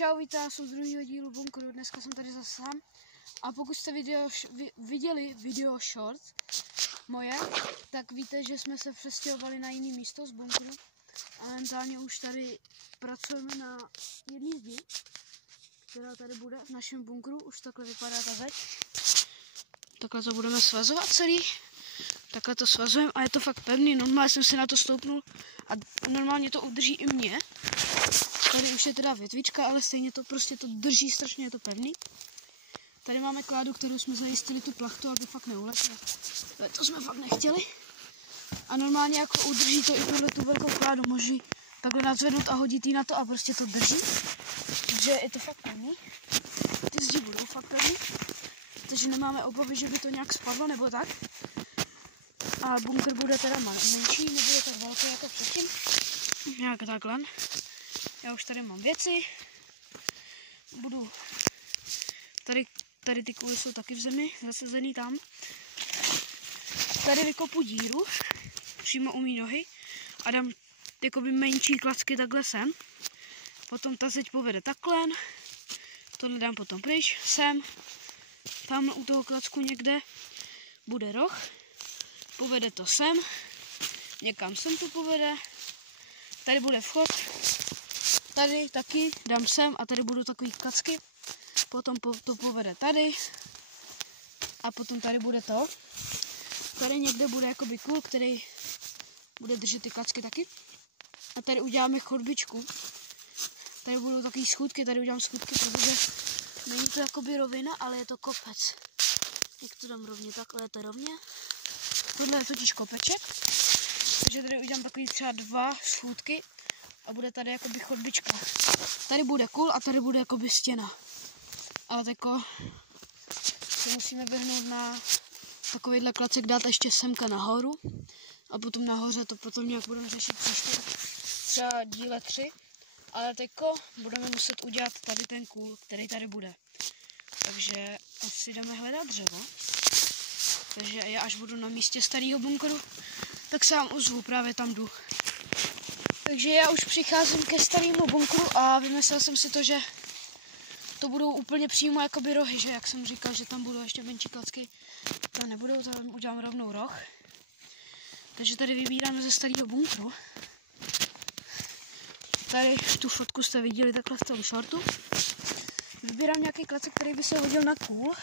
Čau, vítám vás u druhého dílu bunkru. Dneska jsem tady zase sám. A pokud jste viděli video short moje, tak víte, že jsme se přestěhovali na jiné místo z bunkru. A momentálně už tady pracujeme na jedné zdi, která tady bude v našem bunkru. Už takhle vypadá ta zeď. Takhle to budeme svazovat celý. Takhle to svazujeme a je to fakt pevný. Normálně jsem si na to stoupnul a normálně to udrží i mě. Tady už je teda větvička, ale stejně to prostě to drží, strašně je to pevný. Tady máme kládu, kterou jsme zajistili tu plachtu, aby fakt neuletla. To jsme fakt nechtěli. A normálně jako udrží to i tu velkou kládu, můžu takhle nadzvednout a hodit jí na to a prostě to drží. Takže je to fakt pevný. Ty zdi budou fakt pevný. Takže nemáme obavy, že by to nějak spadlo nebo tak. A bunkr bude teda menší, nebude tak velký jako předtím. Nějak takhle. Já už tady mám věci. Budu... Tady ty kuly jsou taky v zemi, zasazený tam. Tady vykopu díru, přímo u mý nohy. A dám jakoby menší klacky takhle sem. Potom ta zeď povede takhle. Tohle dám potom pryč, sem. Tam u toho klacku někde bude roh. Povede to sem. Někam sem to povede. Tady bude vchod. Tady taky dám sem a tady budou takový klacky. Potom to povede tady. A potom tady bude to. Tady někde bude jakoby kůl, který bude držet ty klacky taky. A tady uděláme chodbičku. Tady budou takový schůdky, tady udělám schůdky, protože není to jakoby rovina, ale je to kopec. Jak to dám rovně, takhle je to rovně. Tohle je totiž kopeček. Takže tady udělám takový třeba 2 schůdky. A bude tady jakoby chodbička. Tady bude kůl a tady bude jakoby stěna. A tako si musíme běhnout na takovýhle klacek, dát ještě semka nahoru. A potom nahoře to potom nějak budeme řešit příště. Třeba díle 3. Ale teďko budeme muset udělat tady ten kůl, který tady bude. Takže asi jdeme hledat dřevo. Takže já až budu na místě starého bunkru, tak se vám ozvu, právě tam jdu. Takže já už přicházím ke starému bunkru a vymyslel jsem si to, že to budou úplně přímo jakoby rohy, že jak jsem říkal, že tam budou ještě menší klacky, to nebudou, tam udělám rovnou roh. Takže tady vybíráme ze starého bunkru. Tady tu fotku jste viděli takhle v tom shortu. Vybírám nějaký klacek, který by se hodil na kůl,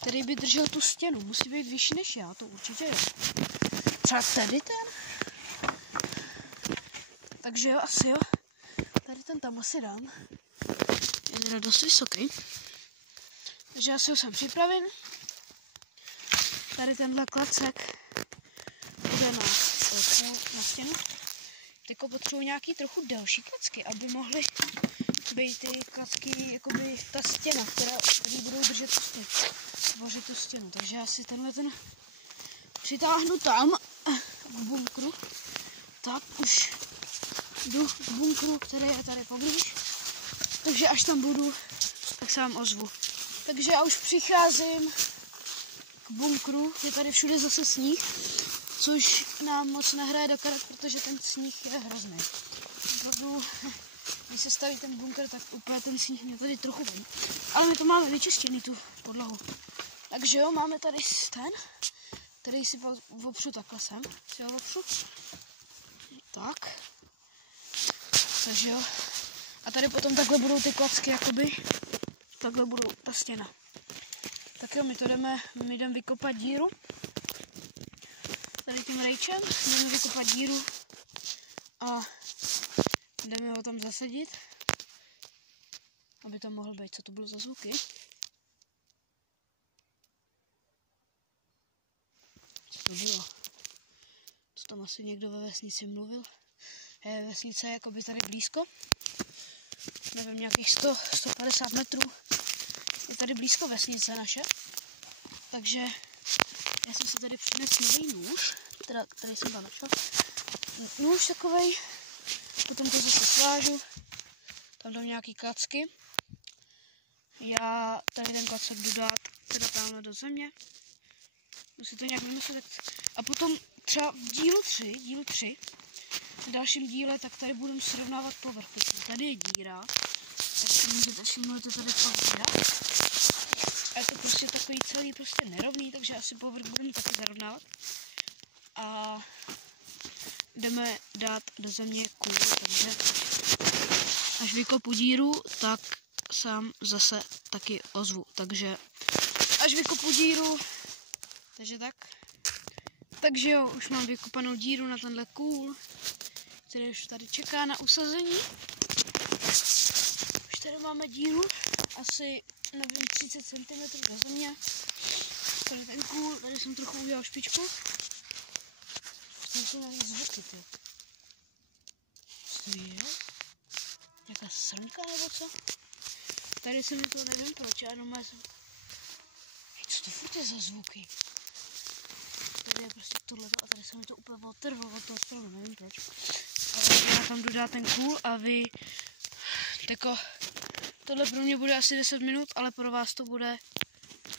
který by držel tu stěnu. Musí být vyšší než já, to určitě je. Třeba tady ten. Takže jo, asi jo. Tady ten tam asi dám. Je teda dost vysoký. Takže asi ho jsem připraven. Tady tenhle klacek bude na stěnu. Teďko potřebuji nějaký trochu delší klacky, aby mohly být ty klacky, jakoby ta stěna, který budou držet tu stěnu. Tvořit tu stěnu. Takže já si tenhle ten přitáhnu tam k bunkru. Tak už jdu k bunkru, který je tady poblíž. Takže až tam budu, tak se vám ozvu. Takže já už přicházím k bunkru. Je tady všude zase sníh, což nám moc nehraje do karet, protože ten sníh je hrozný. Opravdu, když se staví ten bunkr, tak úplně ten sníh mě tady trochu vím. Ale my to máme vyčištěný, tu podlahu. Takže jo, máme tady ten, který si opřu takhle sem. Si ho opřu. Tak. Takže jo. A tady potom takhle budou ty klacky, jakoby. Takhle budou ta stěna. Tak jo, my jdeme vykopat díru. Tady tím rejčem jdeme vykopat díru. A jdeme ho tam zasadit. Aby tam mohl být. Co to bylo za zvuky? Co to bylo? Co tam asi někdo ve vesnici mluvil? Vesnice je jakoby tady blízko. Nevím, nějakých 100-150 metrů. Je tady blízko vesnice naše. Takže já jsem si tady přinesl nový nůž, který jsem tam našel. Nůž takovej. Potom to zase svážu. Tam dám nějaký klacky. Já tady ten klacek jdu dát teda tamhle do země. Musím to nějak vymyslet. A potom třeba v dílu 3 v dalším díle, tak tady budeme srovnávat povrch. Tady je díra, tak si můžete všimnout, že tady pak díra. A je to prostě takový celý prostě nerovný, takže asi povrch budeme taky zarovnávat. A jdeme dát do země kůl, takže až vykopu díru, tak sám zase taky ozvu. Takže až vykopu díru, takže tak. Takže jo, už mám vykopanou díru na tenhle kůl, který už tady čeká na usazení. Už tady máme díru, asi nevím, 30 cm do země. Tady ten kůl, tady jsem trochu udělal špičku. Tam jsou na ně zvuky, ty. Co je? Nějaká srnka nebo co? Tady se mi to nevím proč, já jenom jsem... Co to furt je za zvuky? Tady je prostě tohleto a tady se mi to úplně otrvalo od toho stranu, nevím proč. Ale já tam dodám ten kůl a vy... Tako, tohle pro mě bude asi 10 minut, ale pro vás to bude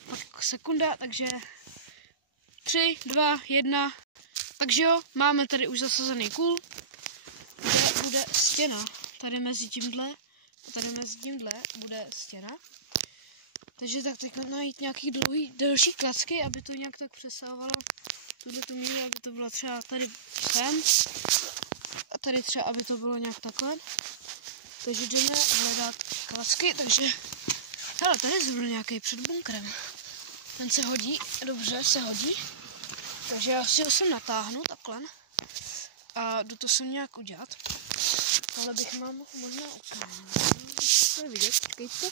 pak sekunda, takže 3, 2, 1. Takže jo, máme tady už zasazený kůl, kde bude stěna. Tady mezi tímhle a tady mezi tímhle bude stěna. Takže tak teď najít nějaký delší klacky, aby to nějak tak přesahovalo tuto míru, aby to bylo třeba tady sem. A tady třeba, aby to bylo nějak takhle. Takže jdeme hledat klacky, takže... Hele, tady je zrovna nějaký před bunkrem. Ten se hodí, dobře se hodí. Takže já si ho sem natáhnu takhle. A jdu to sem nějak udělat. Ale bych mám možná to vidět, počkejte.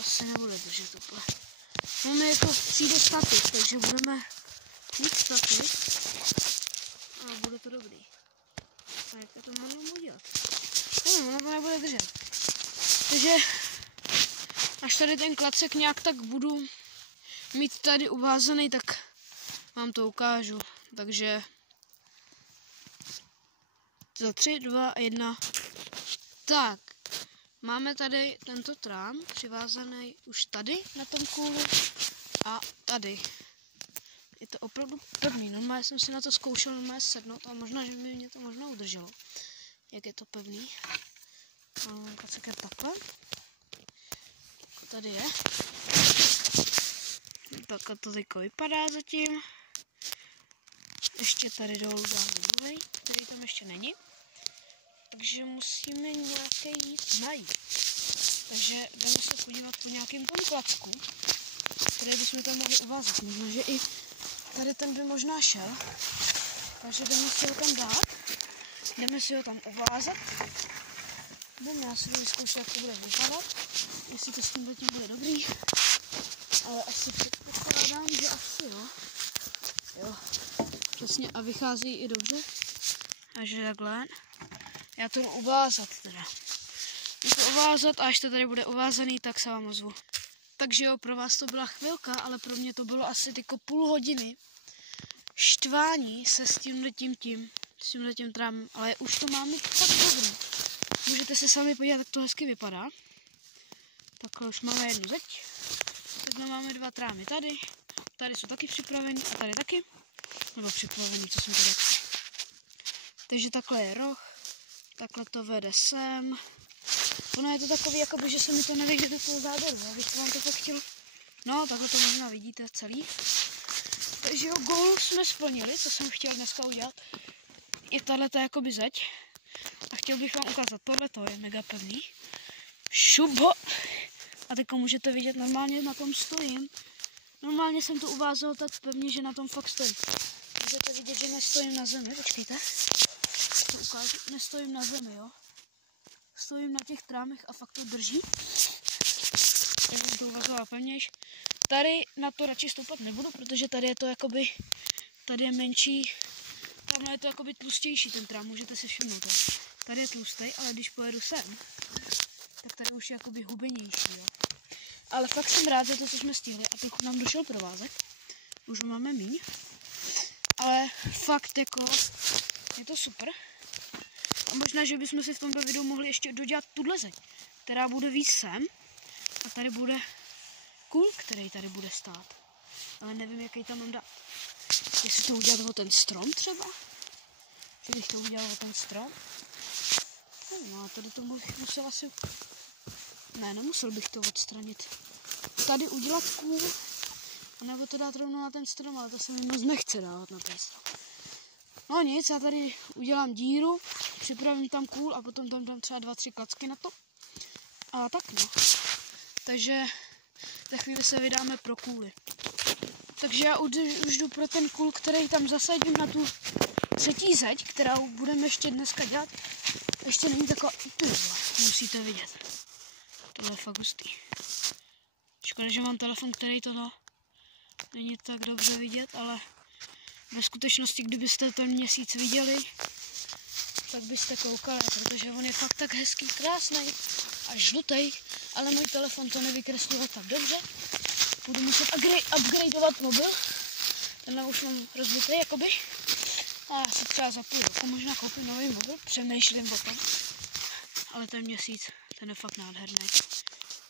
Asi nebude držet tohle. Máme jako přijde statik, takže budeme mít statik. A bude to dobrý. A jak to mám udělat? Nevím, ono to nebude držet. Takže až tady ten klacek nějak tak budu mít tady uvázaný, tak vám to ukážu. Takže za 3, 2, 1. Tak, máme tady tento trám přivázaný už tady na tom kůlu a tady. Je to opravdu pevný. Normálně jsem si na to zkoušel normálně sednout a možná, že by mě to možná udrželo. Jak je to pevný. Klacek je takhle. Tady je. Tak to teďko vypadá zatím. Ještě tady dolů dáme druhý, který tam ještě není. Takže musíme nějaký jít najít. Takže jdeme se podívat po nějakém tom klacku, který bychom tam mohli uvázat. Možná, že i tady ten by možná šel. Takže jdeme si ho tam dát. Jdeme si ho tam uvázat. Já si vyzkoušet, jak to bude vypadat. Jestli to s tím letím bude dobrý. Ale asi předpokládám, že asi jo. Jo, přesně a vychází i dobře. Takže takhle. Já to jdu uvázat teda. Jdu to uvázat a až to tady bude uvázaný, tak se vám ozvu. Takže jo, pro vás to byla chvilka, ale pro mě to bylo asi jako půl hodiny štvání se s tímhletím trámem, ale už to máme fakt dobrý. Můžete se sami podívat, jak to hezky vypadá. Takhle už máme jednu zeď. Teď máme 2 trámy tady. Tady jsou taky připravený a tady taky. Nebo připravený, co jsem tady. Takže takhle je roh. Takhle to vede sem. Ono je to takový, jakoby, že se mi to nevejde do toho záběru. Abych vám to fakt chtěl. No, takhle to možná vidíte celý. Takže jo, gól jsme splnili, co jsem chtěl dneska udělat. Je tahleta jakoby zeď. A chtěl bych vám ukázat, tohleto je mega pevný. Šubo! A teď můžete vidět, normálně na tom stojím. Normálně jsem to uvázal tak pevně, že na tom fakt stojím. Můžete vidět, že nestojím na zemi, počkejte. To ukážu, nestojím na zemi, jo. Stojím na těch trámech a fakt to drží. Já jsem to uvazoval pevnější. Tady na to radši stoupat nebudu, protože tady je to jakoby, tady je menší, tamhle je to jakoby tlustější ten trám, můžete si všimnout. Jo. Tady je tlustý, ale když pojedu sem, tak tady už je jakoby hubenější, jo. Ale fakt jsem rád za to, co jsme stihli a teď nám došel provázek. Už ho máme míň. Ale fakt jako, je to super. A možná, že bychom si v tomto videu mohli ještě dodělat tuhle zeď, která bude víc sem. A tady bude kůl, který tady bude stát. Ale nevím, jaký tam mám dát. Jestli to udělat o ten strom třeba? Že bych to udělal o ten strom? No a tady to musel asi... Ne, nemusel bych to odstranit. Tady udělat kůl, nebo to dát rovnou na ten strom, ale to se mi moc nechce dávat na ten strom. No nic, já tady udělám díru, připravím tam kůl a potom tam dám třeba 2-3 klacky na to. A tak no. Takže za chvíli se vydáme pro kůly. Takže já už jdu pro ten kůl, který tam zasadím na tu třetí zeď, kterou budeme ještě dneska dělat. Ještě není taková... Musíte vidět. Tohle je fakt hustý. Škoda, že mám telefon, který toto není tak dobře vidět, ale ve skutečnosti, kdybyste ten měsíc viděli, tak byste koukali, protože on je fakt tak hezký, krásný a žlutý, ale můj telefon to nevykreslil tak dobře. Budu muset upgradeovat mobil. Tenhle už mám rozbitý, jakoby. A já si třeba za půl roku možná koupím nový mobil, přemýšlím o tom. Ale ten měsíc, ten je fakt nádherný.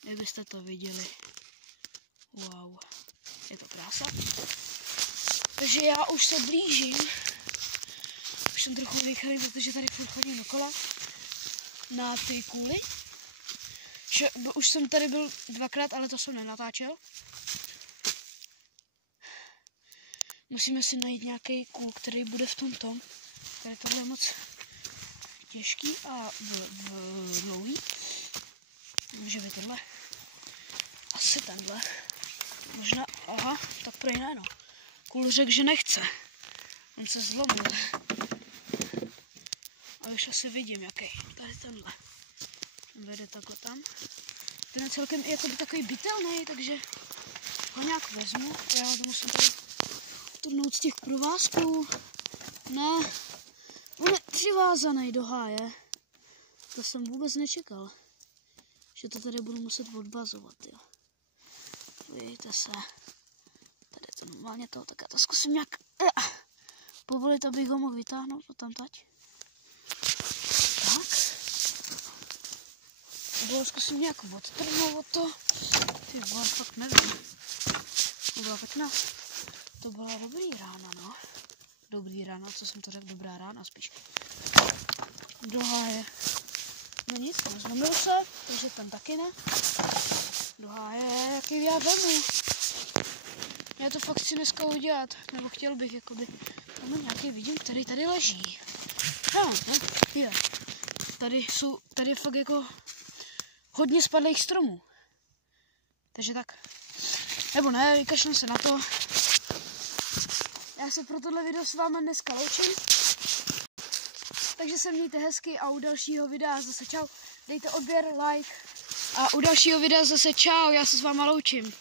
Kdybyste to viděli. Wow. Je to krása. Takže já už se blížím. Už jsem trochu vychrý, protože tady furt chodím dokola. Na ty kůly. Už jsem tady byl 2krát, ale to jsem nenatáčel. Musíme si najít nějaký kůl, který bude v tom. Tady to bude moc těžký a dlouhý. Může být tenhle. Asi tenhle. Možná, aha, tak prej ne, no. Kůl řekl, že nechce. On se zlomil. A už asi vidím, jaký. Tady tenhle. Vede takhle tam. Ten je celkem jakoby takový bytelný, takže ho nějak vezmu. Já to musím tady trhnout z těch provázků. Ne, on je přivázaný do háje. To jsem vůbec nečekal. Že to tady budu muset odvazovat, jo. Vidíte se. Tady je to normálně to, tak já to zkusím nějak povolit, abych ho mohl vytáhnout potom tať. Tak. Bylo zkusím nějak odtrhnout to. Ty vole, fakt nevím. To byla pěkná. To byla dobrý rána, no. Dobrý rána, co jsem to řekl, dobrá rána spíš. Dlouhá je. No nic, nezlomil se, takže tam taky ne. Dlouhá je, jaký já vemu. Já to fakt chci dneska udělat, nebo chtěl bych, jakoby. Tam nějaký vidím, který tady leží. No, je. Tady je fakt jako hodně spadlých stromů. Takže tak. Nebo ne, vykašlím se na to. Já se pro tohle video s váma dneska loučím. Takže se mějte hezky a u dalšího videa zase čau. Dejte odběr, like a u dalšího videa zase čau, já se s váma loučím.